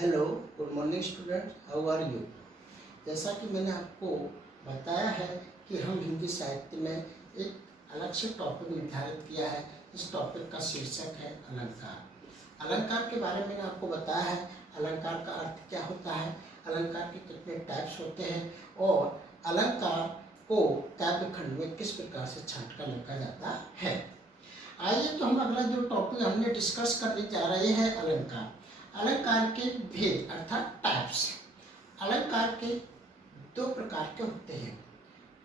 Hello, good morning student, how are you. जैसा कि मैंने आपको बताया है कि हम हिंदी साहित्य में एक अलग से टॉपिक निर्धारित किया है। इस टॉपिक का शीर्षक है अलंकार। अलंकार के बारे में मैंने आपको बताया है, अलंकार का अर्थ क्या होता है, अलंकार के कितने टाइप्स होते हैं और अलंकार को काव्य खंड में किस प्रकार से छांट कर लिखा जाता है। आइए तो हम अगला जो टॉपिक हमने डिस्कस करने जा रहे हैं अलंकार। अलंकार के भेद अर्थात टाइप्स। अलंकार के दो प्रकार के होते हैं।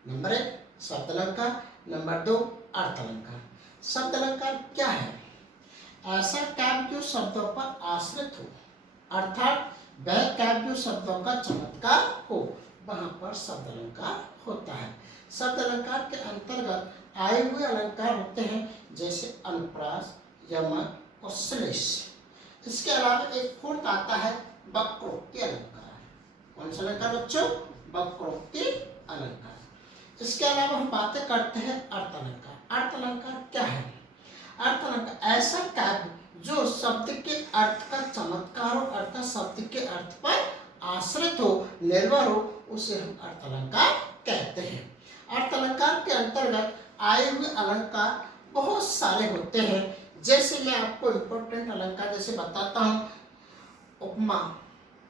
नंबर 1 शब्द अलंकार, नंबर 2 अर्थ अलंकार। शब्द अलंकार क्या है? ऐसा काव्य जो शब्दों पर आश्रित हो, अर्थात वह काव्य जो शब्दों का चमत्कार हो, वहां पर शब्द अलंकार होता है। शब्द अलंकार के अंतर्गत आए हुए अलंकार होते हैं जैसे अनुप्रास, यमक और श्लेष। इसके अलावा एक फोर्थ आता है वक्रोक्ति अलंकार। कौन सा अलंकार बच्चों? वक्रोक्ति अलंकार। इसके अलावा हम बातें करते हैं अर्थ अलंकार। अर्थ अलंकार क्या है? अर्थ अलंकार ऐसा काव्य जो शब्द के अर्थ का चमत्कार हो, अर्थात शब्द के अर्थ पर आश्रित हो, निर्भर हो, उसे हम अर्थ अलंकार कहते हैं। अर्थ अलंकार के अंतर्गत आए हुए अलंकार बहुत सारे होते हैं। जैसे मैं आपको इंपॉर्टेंट अलंकार जैसे बताता हूँ, उपमा,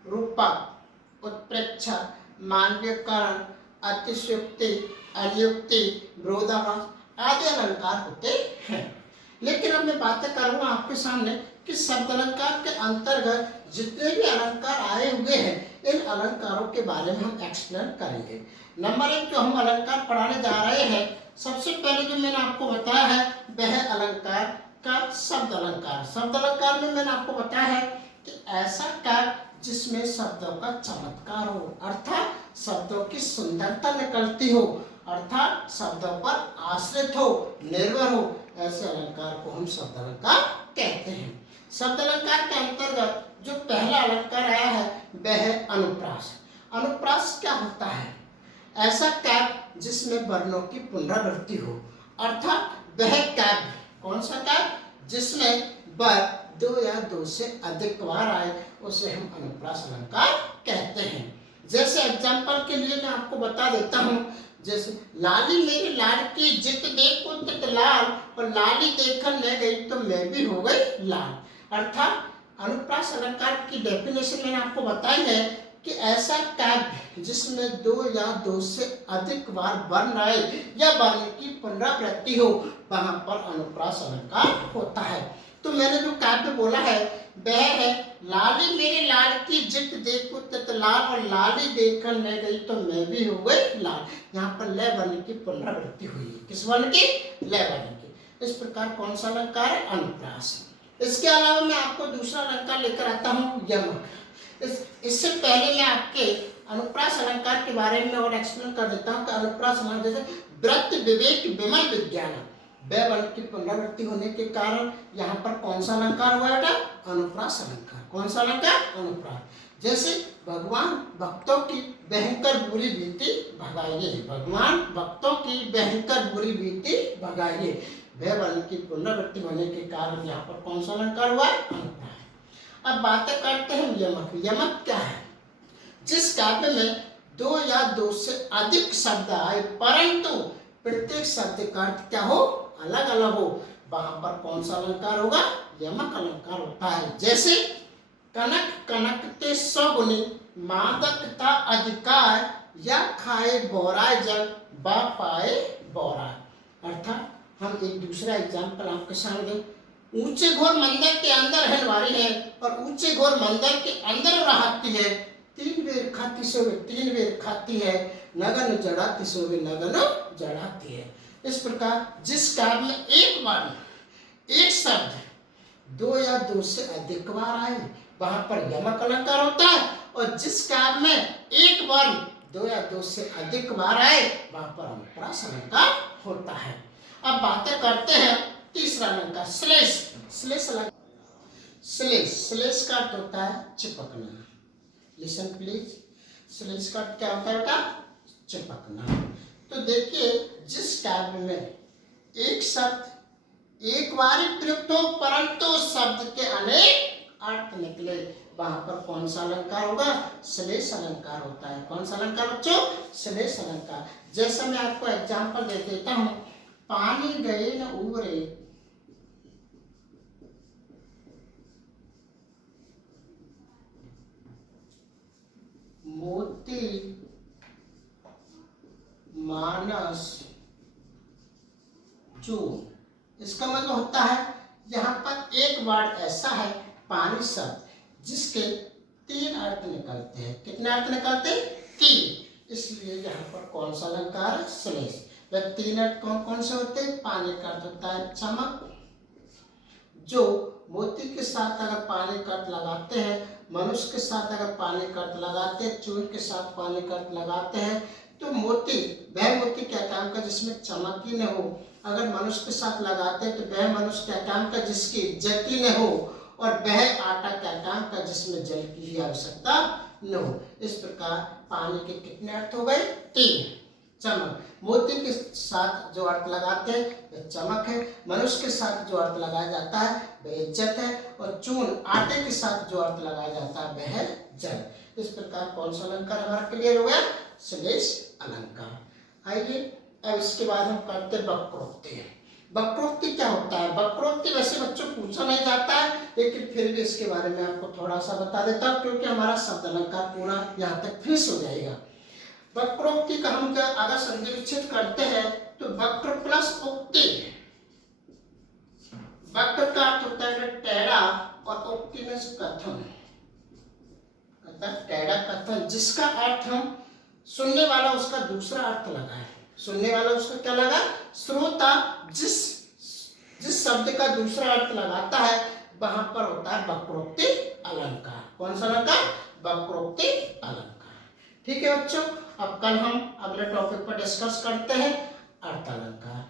रूपक, उत्प्रेक्षा, मानवीकरण, अतिशयोक्ति, अनियुक्ति, विरोधाभास आदि अलंकार होते हैं। लेकिन अब मैं बातें करूंगा आपके सामने कि शब्द अलंकार के अंतर्गत जितने भी अलंकार आए हुए हैं, इन अलंकारों के बारे में हम एक्सप्लेन करेंगे। नंबर 1 जो हम अलंकार पढ़ाने जा रहे हैं, सबसे पहले जो मैंने आपको बताया है वह अलंकार का शब्द अलंकार। शब्द अलंकार में मैंने आपको बताया है कि ऐसा काव्य जिसमें शब्दों का चमत्कार हो, अर्थात शब्दों की सुंदरता निकलती हो, अर्थात शब्दों पर आश्रित हो, निर्भर हो, ऐसे अलंकार को हम शब्द अलंकार कहते हैं। शब्द अलंकार के अंतर्गत जो पहला अलंकार आया है वह है अनुप्रास। अनुप्रास क्या होता है? ऐसा काव्य जिसमें वर्णों की पुनरावृत्ति हो, अर्थात वह काव्य, कौन सा काव्य? जिसमें वर 2 या 2 से अधिक बार आए, उसे हम अनुप्रास अलंकार कहते हैं। जैसे एग्जाम्पल के लिए मैं आपको बता देता हूँ, जैसे लाली मेरी लाड़की जित देखो तित लाल, और लाली देखन ले गई तो मैं भी हो गई लाल। अर्थात अनुप्रास अलंकार की डेफिनेशन मैंने आपको बताई है कि ऐसा काव्य जिसमें 2 या 2 से अधिक बार वर्ण आए या वर्ण की पुनरावृत्ति हो, वहां पर अनुप्रास अलंकार होता है। तो मैंने जो काव्य बोला है वह है लाली मेरी लाड़की जित देखो तित लाल, और लाली देखन ले गई तो मैं भी हो गई लाल। यहाँ पर लय वर्ण की पुनरावृत्ति हुई है। किस वर्ण की? लय वर्ण की। इस प्रकार कौन सा अलंकार है? अनुप्रास। इसके अलावा मैं आपको दूसरा अलंकार लेकर आता हूँ, यमक। इससे पहले मैं आपके अनुप्रास अलंकार के बारे में और एक्सप्लेन कर देता हूँ कि अनुप्रास अलंकार जैसे वृत्ति, विवेक, विमल, विज्ञान, व वर्ण की पुनरावृत्ति होने के कारण यहाँ पर कौन सा अलंकार हुआ बेटा? अनुप्रास अलंकार। कौन सा अलंकार? अनुप्रास। जैसे भगवान भक्तों की भयंकर बुरी बीती भगाइए, भगवान भक्तों की भयंकर बुरी बीती भगाइए, वह वर्ण की पुनरावृत्ति होने के कारण यहाँ पर कौन सा अलंकार हुआ? अनुप्रास। अब बातें करते हैं यमक। यमक क्या है? जिस काव्य में 2 या 2 से अधिक शब्द आए, परंतु प्रत्येक शब्द का अर्थ क्या हो? अलग अलग हो, वहां पर कौन सा अलंकार होगा? यमक अलंकार होता है। जैसे कनक कनकते सौगुनी, मादक था अधिकार, या खाए बोराय जग, बा पाए बोराय। अर्थात हम एक दूसरा एग्जाम्पल आपके सामने, ऊंचे घोर मंदिर के अंदर हलवारी है, और ऊंचे घोर मंदिर के अंदर रहती है, 3 बेर खाती सोवे 3 बेर खाती है, नगन जड़ाती सोवे नगन जड़ाती है। इस प्रकार जिस काव्य में एक बार एक शब्द 2 या 2 से अधिक बार आए, वहां पर यमक अलंकार होता है, और जिस काव्य में एक बार 2 या 2 से अधिक बार आए, वहां पर अनुप्रास अलंकार होता है। अब बातें करते हैं तीसरा अलंकार, श्लेष। श्लेष अलंकार, श्लेष का अर्थ होता है चिपकना। लिसन प्लीज, श्लेष का अर्थ क्या होता है बेटा? चिपकना। तो देखिए, जिस काव्य में एक शब्द एक बार ही प्रयुक्त हो, परंतु शब्द के अनेक अर्थ निकले, वहां पर कौन सा अलंकार होगा? श्लेष अलंकार होता है। कौन सा अलंकार बच्चों? श्लेष अलंकार। जैसा मैं आपको एग्जांपल दे देता हूं, पानी गए न उबरे, मोती मानस चून। इसका मतलब होता है यहाँ पर एक वर्ड ऐसा है पानी शब्द जिसके 3 अर्थ निकलते हैं। कितने अर्थ निकलते हैं? 3। इसलिए यहाँ पर कौन सा अलंकार है? श्लेष। वह 3 अर्थ कौन कौन से होते हैं? पानी का अर्थ होता है चमक, जो मोती के साथ अगर पानी का अर्थ लगाते हैं, मनुष्य के साथ अगर पानी का अर्थ लगाते हैं, चून के साथ पानी का अर्थ लगाते हैं, तो मोती, वह मोती क्या काम का जिसमें चमक ही न हो। अगर मनुष्य के साथ लगाते हैं तो वह मनुष्य क्या काम का जिसकी इज्जत ही न हो, और वह आटा क्या काम का जिसमें जल की ही आवश्यकता न हो। इस प्रकार पानी के कितने अर्थ हो गए? 3। चमक, मोती के साथ जो अर्थ लगाते हैं वह चमक है, मनुष्य के साथ जो अर्थ लगाया जाता है वह इज्जत है, और चून, आटे के साथ जो अर्थ लगाया जाता है वह जल। इस प्रकार कौन सा अलंकार हमारा क्लियर हो गया? श्लेष अलंकार। आइए अब इसके बाद हम करते हैं वक्रोक्ति। वक्रोक्ति क्या होता है? वक्रोक्ति वैसे बच्चों पूछा नहीं जाता है, लेकिन फिर भी इसके बारे में आपको थोड़ा सा बता देता हूँ, क्योंकि हमारा शब्द अलंकार पूरा यहाँ तक फिनिश हो जाएगा। वक्रोक्ति का हम क्या अगर संधि विच्छेद करते हैं तो वक्र प्लस उक्ति। वक्र का अर्थ होता है टेढ़ा, और उक्ति में कथन, टेढ़ा कथन, जिसका अर्थ हम सुनने वाला उसका दूसरा अर्थ लगाए। सुनने वाला उसका क्या लगा? श्रोता जिस शब्द का दूसरा अर्थ लगाता है वहां पर होता है वक्रोक्ति अलंकार। कौन सा अलंकार? वक्रोक्ति अलंकार। ठीक है बच्चों, अब कल हम अगले टॉपिक पर डिस्कस करते हैं अर्थ अलंकार।